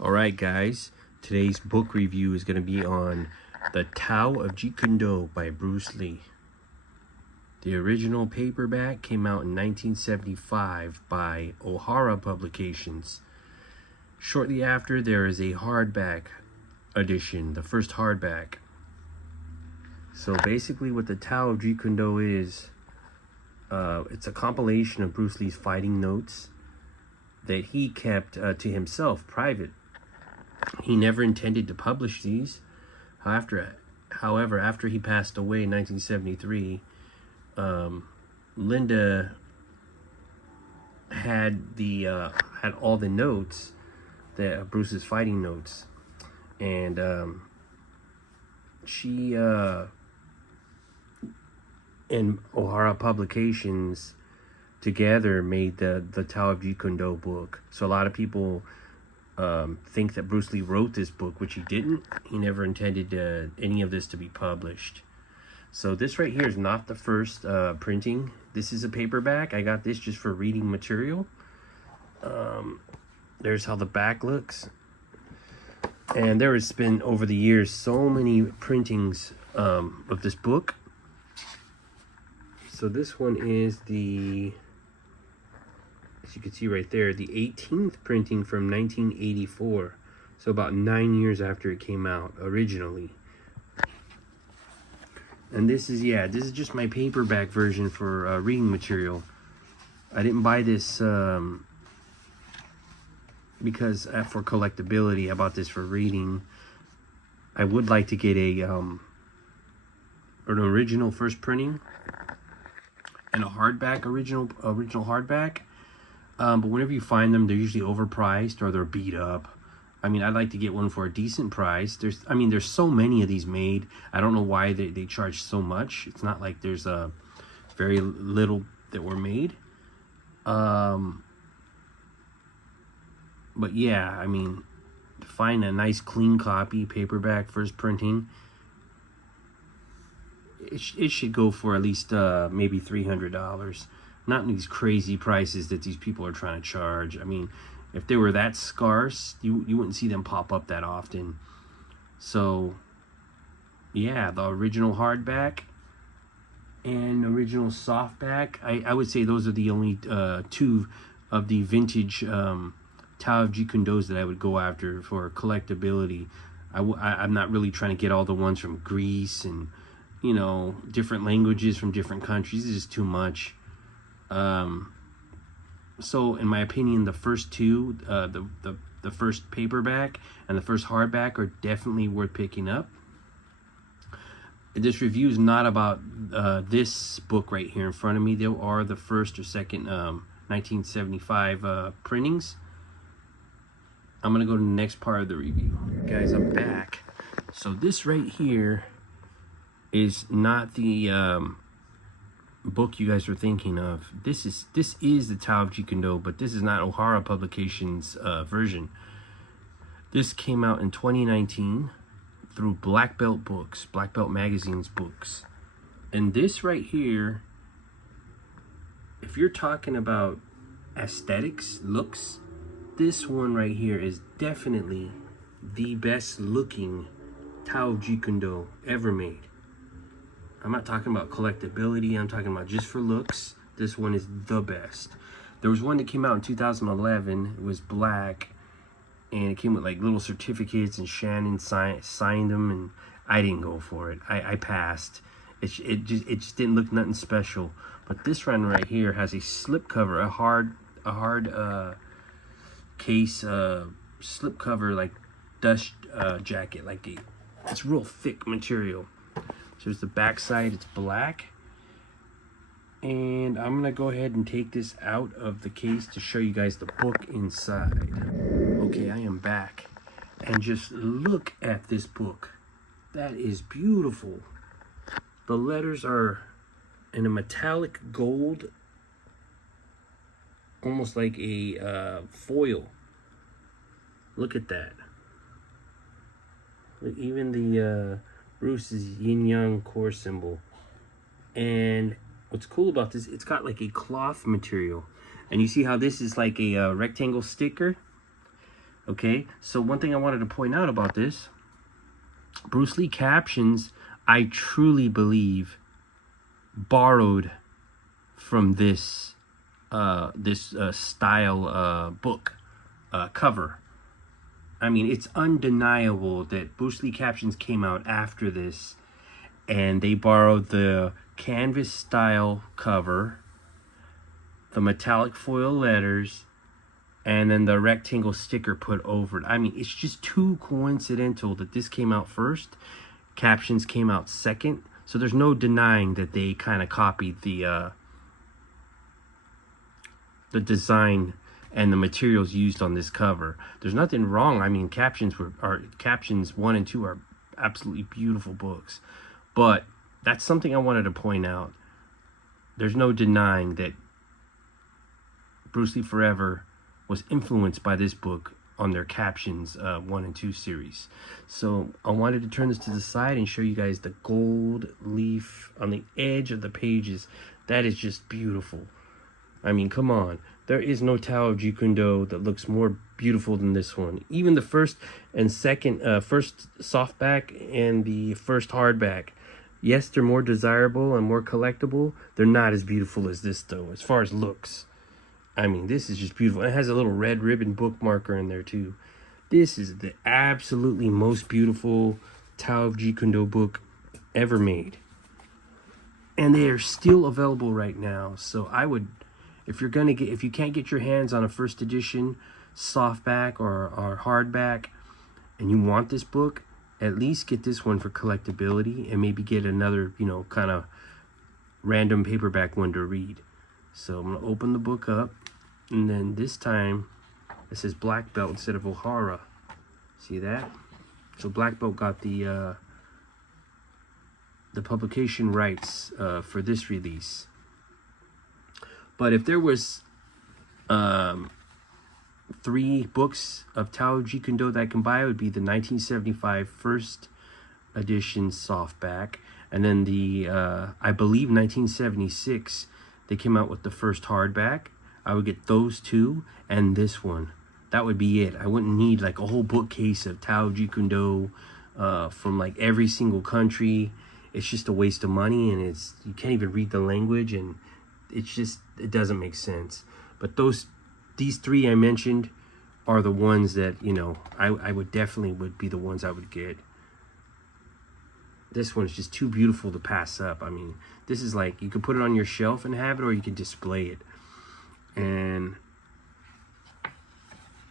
Alright guys, today's book review is going to be on The Tao of Jeet Kune by Bruce Lee. The original paperback came out in 1975 by O'Hara Publications. Shortly after, there is a hardback edition, the first hardback. So basically what The Tao of Jeet Kune is, it's a compilation of Bruce Lee's fighting notes that he kept to himself, private. He never intended to publish these. However, after he passed away in 1973, Linda had all the notes, Bruce's fighting notes, and she and O'Hara Publications together made the Tao of Jeet Kune book. So a lot of people think that Bruce Lee wrote this book, which he didn't. He never intended any of this to be published. So this right here is not the first printing. This is a paperback. I got this just for reading material. There's how the back looks. And there has been, over the years, so many printings of this book. So this one is the, as you can see right there, the 18th printing from 1984. So about 9 years after it came out originally. And this is just my paperback version for reading material. I didn't buy this because for collectability. I bought this for reading. I would like to get an original first printing and a hardback, original hardback. But whenever you find them, they're usually overpriced or they're beat up. I mean, I'd like to get one for a decent price. There's so many of these made. I don't know why they charge so much. It's not like there's a very little that were made. But yeah, I mean, to find a nice clean copy, paperback, first printing, it should go for at least maybe $300. Not these crazy prices that these people are trying to charge. I mean, if they were that scarce, you wouldn't see them pop up that often. So yeah, the original hardback and original softback, I would say those are the only two of the vintage Tao of Jeet Kune that I would go after for collectability. I'm not really trying to get all the ones from Greece and, you know, different languages from different countries. It's just too much. So in my opinion, the first two, the first paperback and the first hardback, are definitely worth picking up. This review is not about this book right here in front of me. There are the first or second 1975 printings. I'm gonna go to the next part of the review. Guys, I'm back. So this right here is not the book you guys were thinking of. This is the Tao of Jeet Kune, but this is not O'Hara Publications version. This came out in 2019 through Black Belt Books, Black Belt Magazine's books. And this right here, if you're talking about aesthetics, looks, this one right here is definitely the best looking Tao of Jeet Kune ever made. I'm not talking about collectability, I'm talking about just for looks. This one is the best. There was one that came out in 2011. It was black, and it came with like little certificates, and Shannon signed them, and I didn't go for it. I passed. It just didn't look nothing special. But this one right here has a slip cover, a hard case slip cover, like dust jacket, it's real thick material. So there's the back side, it's black. And I'm gonna go ahead and take this out of the case to show you guys the book inside. Okay, I am back. And just look at this book. That is beautiful. The letters are in a metallic gold, almost like a foil. Look at that. Even the Bruce's yin yang core symbol. And what's cool about this, it's got like a cloth material. And you see how this is like a rectangle sticker? Okay, so one thing I wanted to point out about this, Bruce Lee captions, I truly believe, borrowed from this style book cover. I mean, it's undeniable that Bruce Lee captions came out after this, and they borrowed the canvas style cover, the metallic foil letters, and then the rectangle sticker put over it. I mean, it's just too coincidental that this came out first, captions came out second. So there's no denying that they kind of copied the design and the materials used on this cover. There's nothing wrong. I mean, captions 1 and 2 are absolutely beautiful books, but that's something I wanted to point out. There's no denying that Bruce Lee Forever was influenced by this book on their captions 1 and 2 series. So I wanted to turn this to the side and show you guys the gold leaf on the edge of the pages. That is just beautiful. I mean, come on. There is no Tao of Jeet Kune Do that looks more beautiful than this one. Even the first and second, first softback and the first hardback. Yes, they're more desirable and more collectible. They're not as beautiful as this, though, as far as looks. I mean, this is just beautiful. It has a little red ribbon bookmarker in there, too. This is the absolutely most beautiful Tao of Jeet Kune Do book ever made. And they are still available right now. So I would, if you can't get your hands on a first edition softback or hardback, and you want this book, at least get this one for collectability, and maybe get another, kind of random paperback one to read. So I'm gonna open the book up, and then this time it says black belt instead of Ohara. See that? So black belt got the publication rights for this release. But if there was 3 books of Tao of Jeet Kune Do that I can buy, it would be the 1975 first edition softback, and then the I believe 1976 they came out with the first hardback. I would get those 2 and this one. That would be it. I wouldn't need like a whole bookcase of Tao of Jeet Kune Do from like every single country. It's just a waste of money, and you can't even read the language, and it doesn't make sense. But these 3 I mentioned are the ones that I would definitely be the ones I would get. This one's just too beautiful to pass up. I mean, this is like, you can put it on your shelf and have it, or you can display it. And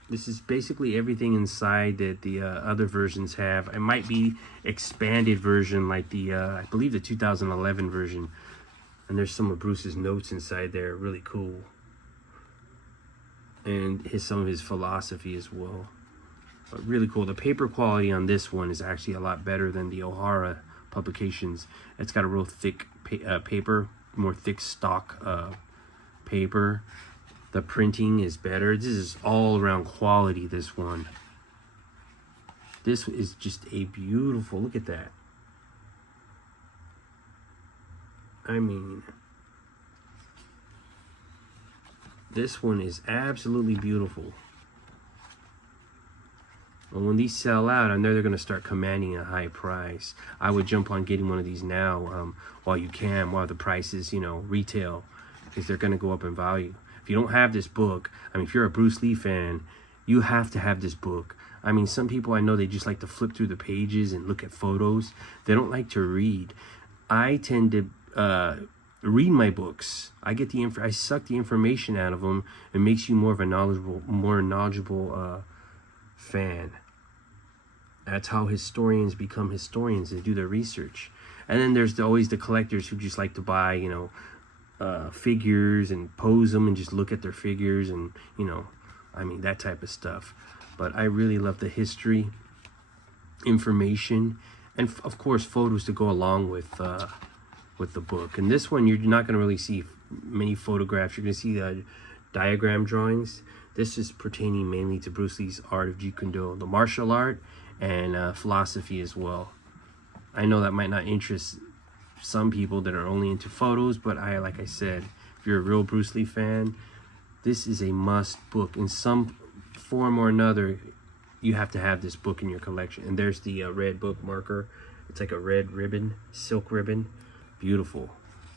this is basically everything inside that the other versions have. It might be expanded version like the, I believe the 2011 version. And there's some of Bruce's notes inside there, really cool. And some of his philosophy as well. But really cool. The paper quality on this one is actually a lot better than the Ohara publications. It's got a real thick paper, more thick stock paper. The printing is better. This is all around quality, this one. This is just a beautiful, look at that. I mean, this one is absolutely beautiful. And when these sell out, I know they're going to start commanding a high price. I would jump on getting one of these now while you can, while the price is, retail, because they're going to go up in value. If you don't have this book, I mean, if you're a Bruce Lee fan, you have to have this book. I mean, some people I know, they just like to flip through the pages and look at photos. They don't like to read. I tend to read my books. I suck the information out of them. It makes you more of a knowledgeable fan. That's how historians become historians. They do their research. And then there's always the collectors who just like to buy, figures and pose them and just look at their figures and, I mean, that type of stuff. But I really love the history, information, and of course photos to go along with the book. And this one, you're not going to really see many photographs. You're going to see diagram drawings. This is pertaining mainly to Bruce Lee's art of Jeet Kune Do, the martial art and philosophy as well. I know that might not interest some people that are only into photos, but like I said, if you're a real Bruce Lee fan, this is a must book in some form or another. you have to have this book in your collection. And there's the red book marker. It's like a red ribbon, silk ribbon. Beautiful.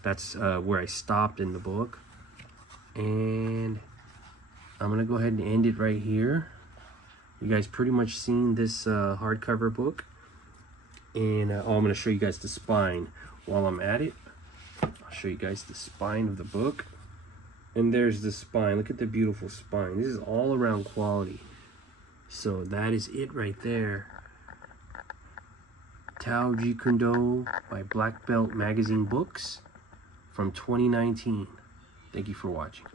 That's where I stopped in the book. And I'm gonna go ahead and end it right here. You guys pretty much seen this hardcover book. And I'm gonna show you guys the spine while I'm at it. I'll show you guys the spine of the book. And there's the spine. Look at the beautiful spine. This is all around quality. So that is it right there. Tao Jeet Kune by Black Belt Magazine Books from 2019. Thank you for watching.